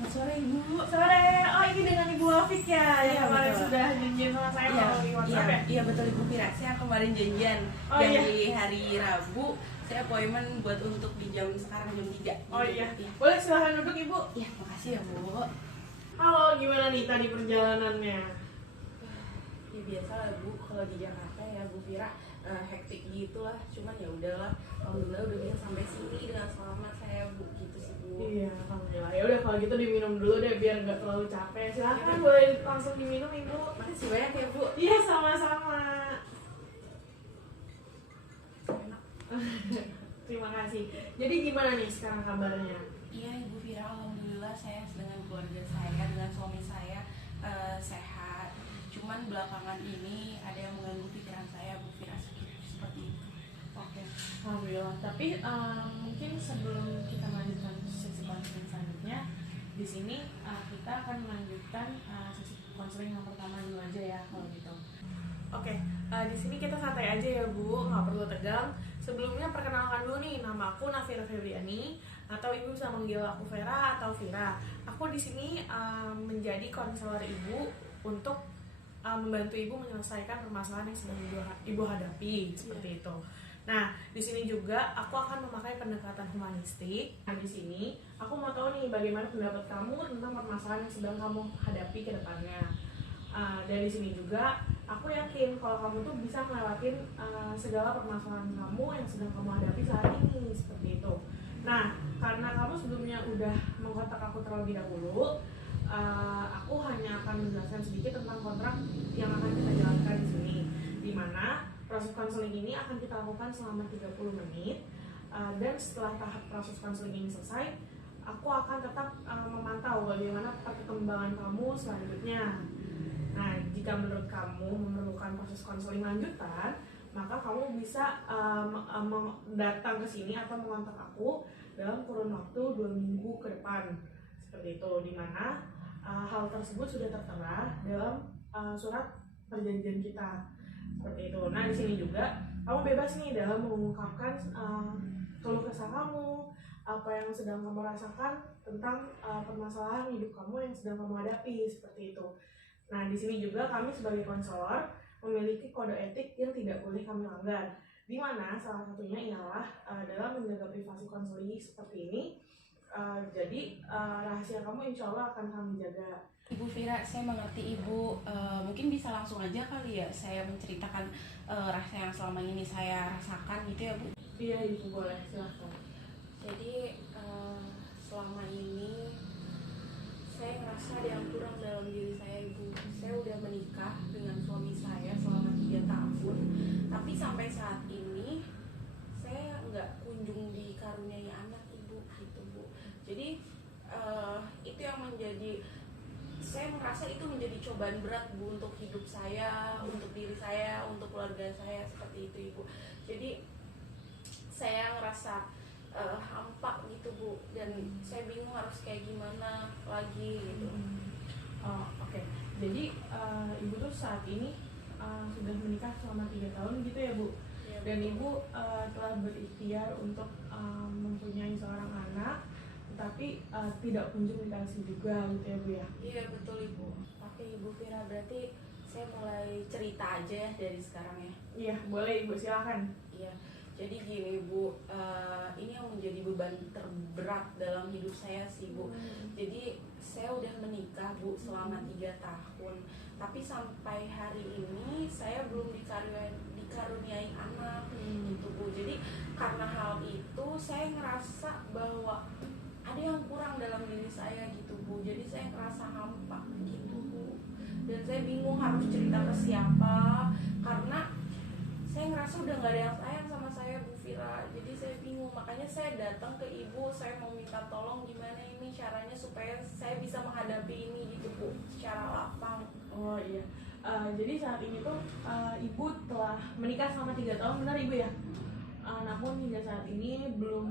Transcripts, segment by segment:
Selamat sore Ibu. Sore, oh ini dengan Ibu Afik ya, Iya, yang kemarin betul. sudah janjian sama saya melalui WhatsApp ya? Iya betul Ibu Fira. Saya kemarin janjian Oh, yang iya. di hari Rabu. Saya appointment buat untuk di jam sekarang jam 3. Oh iya, boleh silahkan duduk Ibu. Iya, makasih ya Bu. Halo, gimana nih tadi perjalanannya? Ya biasa lah Bu, kalau di Jakarta ya Bu Fira hektik gitu lah. Cuman ya udahlah, alhamdulillah udah bisa sampai sini dengan selamat saya Bu, gitu sih Bu. Iya, alhamdulillah. Ya udah kalau gitu diminum dulu deh biar nggak terlalu capek. Silahkan boleh langsung diminum Ibu. Makasih banyak ya Bu. Iya, sama-sama. Enak. Terima kasih. Jadi gimana nih sekarang kabarnya? Iya Ibu Fira, alhamdulillah saya dengan keluarga saya, dengan suami saya sehat. Cuman belakangan ini ada yang mengganggu pikiran saya Bu Fira, seperti itu. Oke, alhamdulillah. Tapi mungkin sebelum kita melanjutkan sesi konseling selanjutnya, di sini kita akan melanjutkan sesi konseling yang pertama dulu aja ya kalau gitu. Oke, di sini kita santai aja ya Bu, nggak perlu tegang. Sebelumnya perkenalkan dulu nih, nama aku Nafira Febriani, atau Ibu bisa manggil aku Vera atau Vira. Aku di sini menjadi konselor Ibu untuk membantu Ibu menyelesaikan permasalahan yang sedang Ibu hadapi seperti itu. Nah, di sini juga aku akan memakai pendekatan humanistik. Nah, di sini aku mau tahu nih bagaimana pendapat kamu tentang permasalahan yang sedang kamu hadapi ke depannya. Dari sini juga aku yakin kalau kamu tuh bisa ngelewatin segala permasalahan kamu yang sedang kamu hadapi saat ini seperti itu. Nah, karena kamu sebelumnya udah mengkontak aku terlebih dahulu, aku hanya akan menjelaskan sedikit tentang kontrak yang akan kita jalankan di sini, di mana proses konseling ini akan kita lakukan selama 30 menit, dan setelah tahap proses konseling ini selesai, aku akan tetap memantau bagaimana perkembangan kamu selanjutnya. Nah, jika menurut kamu memerlukan proses konseling lanjutan, maka kamu bisa datang ke sini atau mengontak aku dalam kurun waktu 2 minggu ke depan. Seperti itu, di mana hal tersebut sudah tertera dalam surat perjanjian kita. Seperti itu. Nah, di sini juga kamu bebas nih dalam mengungkapkan keluh kesah kamu, apa yang sedang kamu rasakan tentang permasalahan hidup kamu yang sedang kamu hadapi, seperti itu. Nah, di sini juga kami sebagai konselor memiliki kode etik yang tidak boleh kami langgar, di mana salah satunya ialah dalam menjaga privasi konseling seperti ini. Jadi rahasia kamu insya Allah akan kami jaga. Ibu Fira, saya mengerti Ibu. Mungkin bisa langsung aja kali ya saya menceritakan rasa yang selama ini saya rasakan gitu ya Bu. Iya Ibu, boleh, silahkan. Jadi selama ini saya ngerasa ada yang kurang dalam diri saya Ibu. Saya udah menikah dengan suami saya selama 3 tahun, tapi sampai saat ini saya nggak kunjung dikaruniai anak Ibu gitu Bu. Jadi itu yang menjadi, saya merasa itu menjadi cobaan berat Bu untuk hidup saya, untuk diri saya, untuk keluarga saya, seperti itu Ibu. Jadi saya ngerasa hampa gitu Bu, dan saya bingung harus kayak gimana lagi gitu. Oke. Jadi Ibu tuh saat ini sudah menikah selama 3 tahun gitu ya Bu? Ya, dan betul. Ibu telah berikhtiar untuk mempunyai seorang anak, tetapi tidak kunjung dikasih juga gitu ya Bu ya? Iya betul Ibu. Oke Ibu Fira, berarti saya mulai cerita aja ya dari sekarang ya. Iya, boleh Ibu, silakan. Iya. Jadi gini Bu, ini yang menjadi beban terberat dalam hidup saya sih Bu. Jadi saya udah menikah Bu selama 3 tahun, tapi sampai hari ini saya belum dikaruniai anak gitu Bu. Jadi karena hal itu saya ngerasa bahwa ada yang kurang dalam diri saya gitu Bu. Jadi saya ngerasa hampa gitu Bu. Dan saya bingung harus cerita ke siapa, karena saya ngerasa udah gak ada yang sayang sama saya Bu Fira. Jadi saya bingung, makanya saya datang ke Ibu, saya mau minta tolong gimana ini caranya supaya saya bisa menghadapi ini gitu Bu, secara lapang. Oh iya, jadi saat ini tuh Ibu telah menikah selama 3 tahun, benar Ibu ya? Namun hingga saat ini belum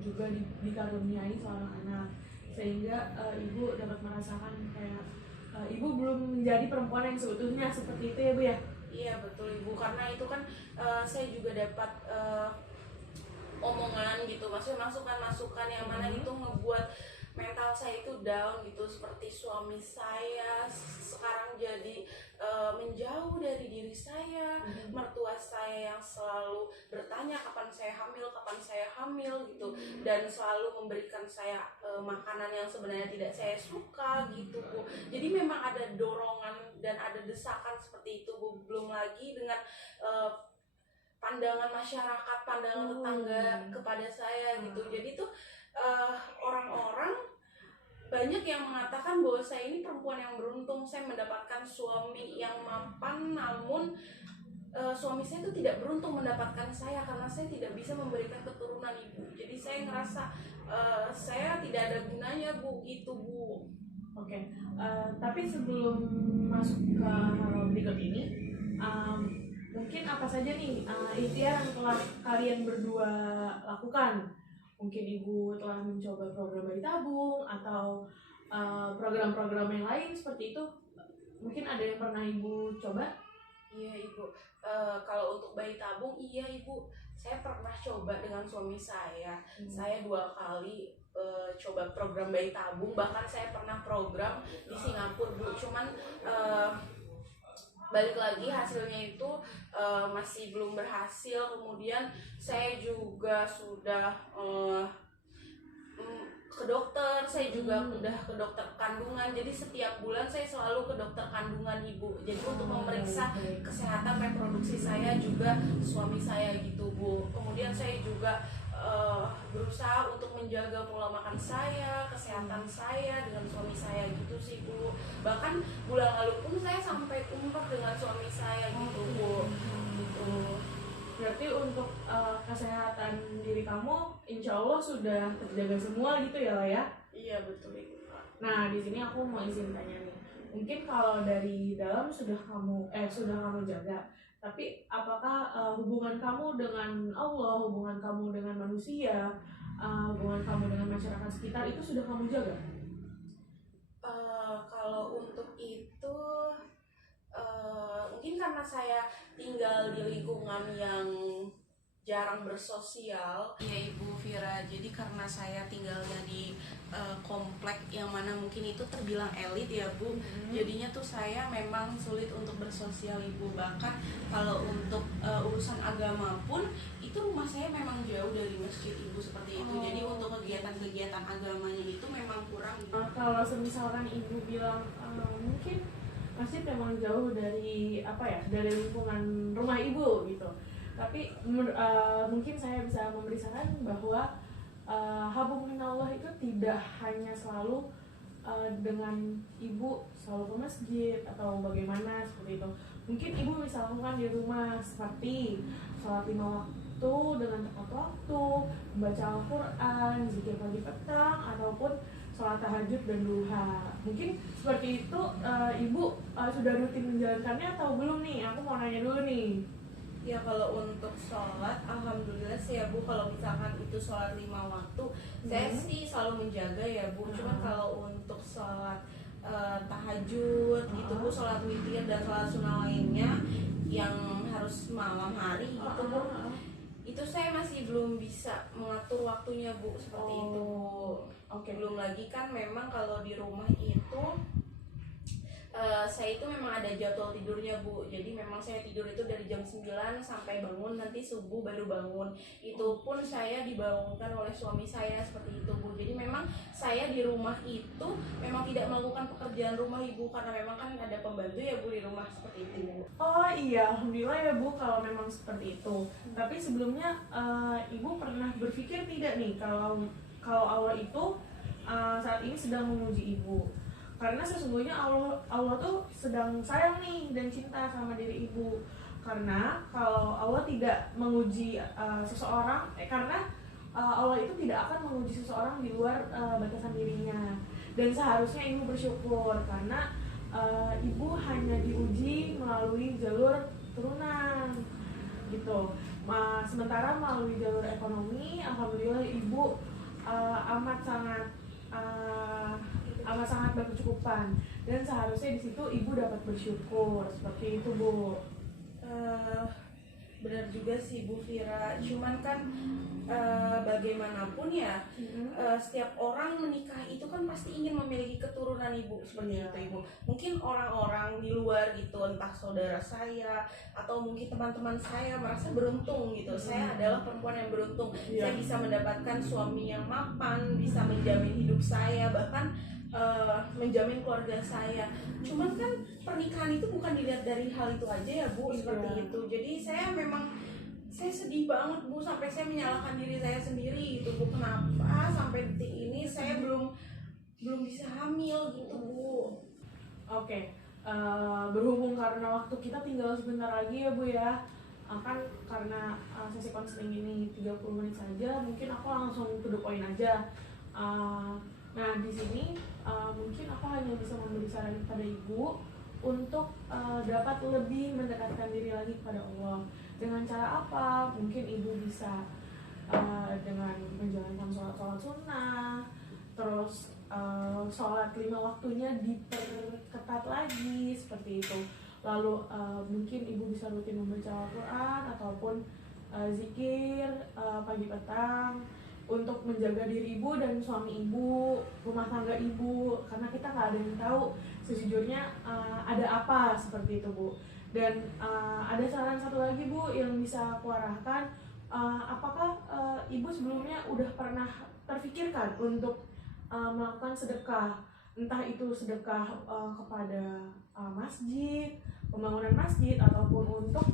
juga dikaruniai seorang anak, sehingga Ibu dapat merasakan kayak Ibu belum menjadi perempuan yang seutuhnya, seperti itu ya Bu ya? Iya betul Ibu, karena itu kan saya juga dapat omongan gitu, maksudnya masukan-masukan yang mana itu ngebuat mental saya itu down gitu, seperti suami saya sekarang jadi menjauh dari diri saya, mertua saya yang selalu bertanya kapan saya hamil gitu, dan selalu memberikan saya makanan yang sebenarnya tidak saya suka gitu Bu. Jadi memang ada dorongan dan ada desakan seperti itu Bu, belum lagi dengan pandangan masyarakat, pandangan tetangga kepada saya gitu. Jadi tuh orang-orang banyak yang mengatakan bahwa saya ini perempuan yang beruntung, saya mendapatkan suami yang mapan, namun suami saya itu tidak beruntung mendapatkan saya karena saya tidak bisa memberikan keturunan Ibu. Jadi saya ngerasa saya tidak ada gunanya Bu, gitu Bu. Oke. Tapi sebelum masuk ke hal berikut ini, mungkin apa saja nih ikhtiar yang telah kalian berdua lakukan? Mungkin Ibu telah mencoba program bayi tabung atau program-program yang lain seperti itu. Mungkin ada yang pernah Ibu coba? Iya Ibu, kalau untuk bayi tabung iya Ibu, saya pernah coba dengan suami saya. Saya 2 kali coba program bayi tabung, bahkan saya pernah program di Singapura Bu. Cuman balik lagi hasilnya itu masih belum berhasil. Kemudian saya juga sudah ke dokter, saya juga udah ke dokter kandungan. Jadi setiap bulan saya selalu ke dokter kandungan Ibu. Jadi untuk memeriksa kesehatan reproduksi saya juga suami saya gitu Bu. Kemudian saya juga berusaha untuk menjaga pola makan saya, kesehatan saya dengan suami saya gitu sih Bu. Bahkan bulan lalu pun saya sampai umroh dengan suami saya gitu Bu. Gitu. Berarti untuk kesehatan diri kamu, insya Allah sudah terjaga semua gitu ya lah ya? Iya betul Ibu. Nah di sini aku mau izin tanya nih, mungkin kalau dari dalam sudah kamu jaga, tapi apakah hubungan kamu dengan Allah, hubungan kamu dengan manusia, hubungan kamu dengan masyarakat sekitar itu sudah kamu jaga? Kalau untuk itu mungkin karena saya tinggal di lingkungan yang jarang bersosial ya Ibu Vira, jadi karena saya tinggalnya di komplek yang mana mungkin itu terbilang elit ya Bu, jadinya tuh saya memang sulit untuk bersosial Ibu. Bahkan kalau untuk urusan agama pun itu rumah saya memang jauh dari masjid Ibu, seperti itu. Jadi untuk kegiatan-kegiatan agamanya itu memang kurang. Kalau misalkan Ibu bilang mungkin masjid memang jauh dari dari lingkungan rumah Ibu gitu, tapi mungkin saya bisa memberi saran bahwa habub minallah itu tidak hanya selalu dengan Ibu selalu ke masjid atau bagaimana seperti itu. Mungkin Ibu bisa lakukan di rumah seperti sholat 5 waktu dengan tepat waktu, membaca Al-Quran, zikir pagi petang, ataupun sholat tahajud dan duha. Mungkin seperti itu. Ibu sudah rutin menjalankannya atau belum nih? Aku mau nanya dulu nih. Ya kalau untuk sholat, alhamdulillah sih ya Bu, kalau misalkan itu sholat 5 waktu, saya sih selalu menjaga ya Bu. Cuma kalau untuk sholat tahajud gitu Bu, sholat witir dan sholat sunnah lainnya yang harus malam hari gitu Bu, itu saya masih belum bisa mengatur waktunya Bu, seperti itu Bu. Belum lagi kan memang kalau di rumah itu saya itu memang ada jadwal tidurnya Bu. Jadi memang saya tidur itu dari jam 9 sampai bangun nanti subuh baru bangun. Itu pun saya dibangunkan oleh suami saya, seperti itu Bu. Jadi memang saya di rumah itu memang tidak melakukan pekerjaan rumah Ibu, karena memang kan ada pembantu ya Bu di rumah, seperti itu Bu. Oh iya, alhamdulillah ya Bu kalau memang seperti itu. Tapi sebelumnya Ibu pernah berpikir tidak nih kalau Allah itu saat ini sedang menguji Ibu? Karena sesungguhnya Allah tuh sedang sayang nih dan cinta sama diri Ibu. Karena kalau Allah tidak menguji seseorang, karena Allah itu tidak akan menguji seseorang di luar batasan dirinya. Dan seharusnya Ibu bersyukur karena Ibu hanya diuji melalui jalur turunan gitu. Sementara melalui jalur ekonomi, alhamdulillah Ibu amat sangat berkecukupan, dan seharusnya di situ Ibu dapat bersyukur, seperti itu Bu. Benar juga sih Bu Vira, cuman kan bagaimanapun ya setiap orang menikah itu kan pasti ingin memiliki keturunan Ibu, seperti itu Ibu. Mungkin orang-orang di luar gitu, entah saudara saya atau mungkin teman-teman saya merasa beruntung gitu. Saya adalah perempuan yang beruntung, saya bisa mendapatkan suami yang mapan, bisa menjamin hidup saya, bahkan menjamin keluarga saya. Cuman kan pernikahan itu bukan dilihat dari hal itu aja ya Bu, seperti itu. Jadi saya sedih banget Bu, sampai saya menyalahkan diri saya sendiri gitu Bu, kenapa sampai detik ini saya belum bisa hamil gitu Bu. Oke. Berhubung karena waktu kita tinggal sebentar lagi ya Bu ya, kan karena sesi konseling ini 30 menit saja, mungkin aku langsung to the point aja. Nah di sini mungkin aku hanya bisa memberi saran kepada Ibu untuk dapat lebih mendekatkan diri lagi kepada Allah. Dengan cara apa? Mungkin Ibu bisa dengan menjalankan sholat sunnah, terus sholat 5 waktunya diperketat lagi seperti itu. Lalu mungkin Ibu bisa rutin membaca Al-Quran ataupun zikir pagi petang untuk menjaga diri Ibu dan suami Ibu, rumah tangga Ibu, karena kita nggak ada yang tahu sejujurnya ada apa seperti itu Bu. Dan ada saran satu lagi Bu yang bisa aku arahkan, apakah Ibu sebelumnya udah pernah terfikirkan untuk melakukan sedekah, entah itu sedekah kepada masjid, pembangunan masjid, ataupun untuk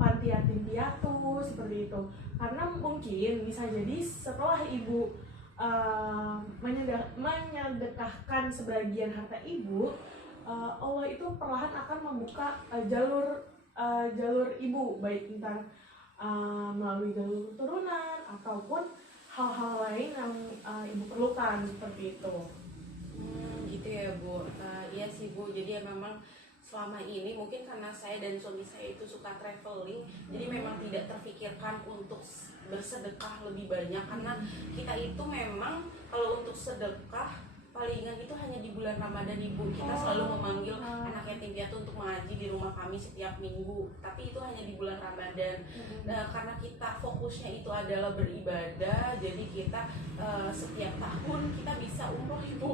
panti yatim piatu seperti itu. Karena mungkin bisa jadi setelah Ibu menyedekahkan sebagian harta Ibu, Allah itu perlahan akan membuka jalur Ibu, baik entah melalui jalur keturunan ataupun hal-hal lain yang Ibu perlukan seperti itu. Gitu ya Bu. Iya sih Bu, jadi ya memang selama ini mungkin karena saya dan suami saya itu suka traveling, jadi memang tidak terfikirkan untuk bersedekah lebih banyak, karena kita itu memang kalau untuk sedekah palingan itu hanya di bulan Ramadan Ibu. Kita selalu memanggil anak yatim piatu untuk mengaji di rumah kami setiap minggu, tapi itu hanya di bulan Ramadan. Nah, karena kita fokusnya itu adalah beribadah, jadi kita setiap tahun kita bisa umroh Ibu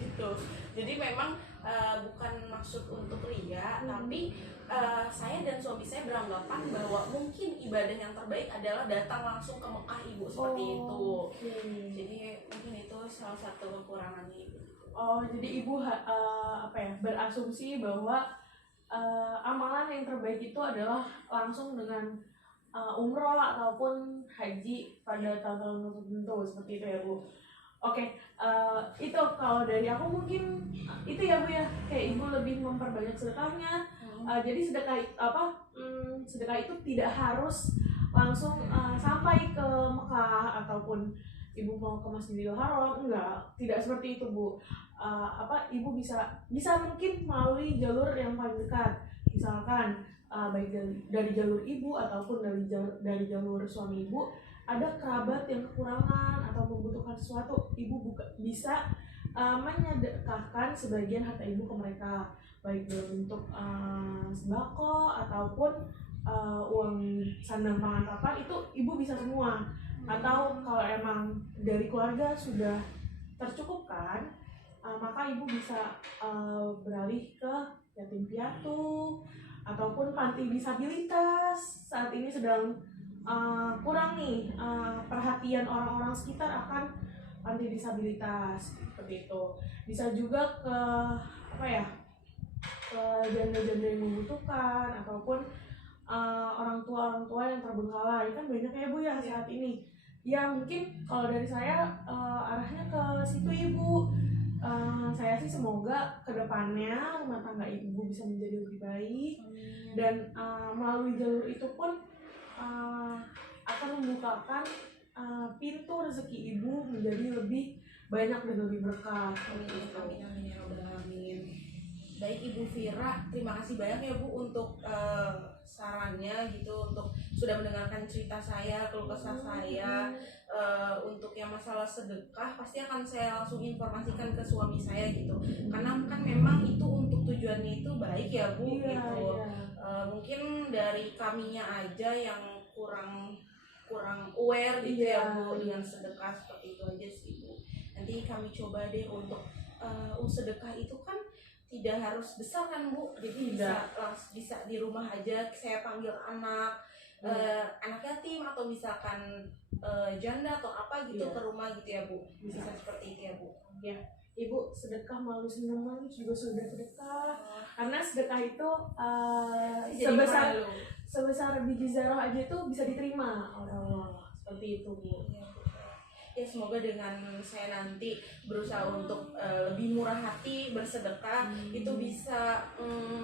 gitu. Jadi memang bukan maksud untuk ria, tapi saya dan suami saya beranggapan bahwa mungkin ibadah yang terbaik adalah datang langsung ke Mekah Ibu, seperti itu. Jadi mungkin itu salah satu kekurangannya Ibu. Jadi Ibu berasumsi bahwa amalan yang terbaik itu adalah langsung dengan umroh ataupun haji pada tahun-tahun tertentu, seperti itu ya Bu. Oke, itu kalau dari aku mungkin itu ya Bu ya, kayak Ibu lebih memperbanyak sedekahnya. Jadi sedekah itu tidak harus langsung sampai ke Mekah ataupun Ibu mau ke Masjidil Haram, enggak, tidak seperti itu Bu. Ibu bisa mungkin melalui jalur yang paling dekat, misalkan baik dari jalur Ibu ataupun dari jalur suami Ibu ada kerabat yang kekurangan atau membutuhkan sesuatu, Ibu bisa menyedekahkan sebagian harta Ibu ke mereka, baik dalam bentuk sembako ataupun uang sandang pangan papan, itu Ibu bisa semua. Atau kalau emang dari keluarga sudah tercukupkan, maka Ibu bisa beralih ke yatim piatu ataupun panti disabilitas. Saat ini sedang kurang nih perhatian orang-orang sekitar akan panti disabilitas seperti itu. Bisa juga ke ke janda-janda yang membutuhkan ataupun orang tua yang terbengkalai, kan banyak ya Bu ya saat ini. Ya mungkin kalau dari saya arahnya ke situ Ibu. Saya sih semoga kedepannya rumah tangga Ibu bisa menjadi lebih baik, dan melalui jalur itu pun akan membukakan pintu rezeki Ibu menjadi lebih banyak dan lebih berkah. Amin ya Rabbal alamin. Baik Ibu Vira, terima kasih banyak ya Bu untuk sarannya gitu, untuk sudah mendengarkan cerita saya, keluh kesah saya. Untuk yang masalah sedekah pasti akan saya langsung informasikan ke suami saya gitu, karena kan memang itu untuk tujuannya itu baik ya Bu gitu. Mungkin dari kaminya aja yang kurang aware gitu ya Bu dengan sedekah seperti itu aja sih Bu. Nanti kami coba deh untuk sedekah itu kan tidak harus besar kan Bu, jadi bisa di rumah aja saya panggil anak anak yatim atau misalkan janda atau apa gitu ke rumah gitu ya Bu, bisa seperti itu ya Bu. Ya, Ibu sedekah melalui senyuman juga sudah sedekah, karena sedekah itu sebesar biji zarah aja itu bisa diterima oleh Allah, seperti itu Bu. Ya semoga dengan saya nanti berusaha untuk lebih murah hati bersedekah itu bisa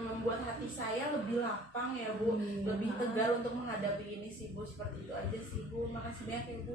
membuat hati saya lebih lapang ya Bu, lebih tegar untuk menghadapi ini sih Bu, seperti itu aja sih Bu. Makasih banyak ya Bu.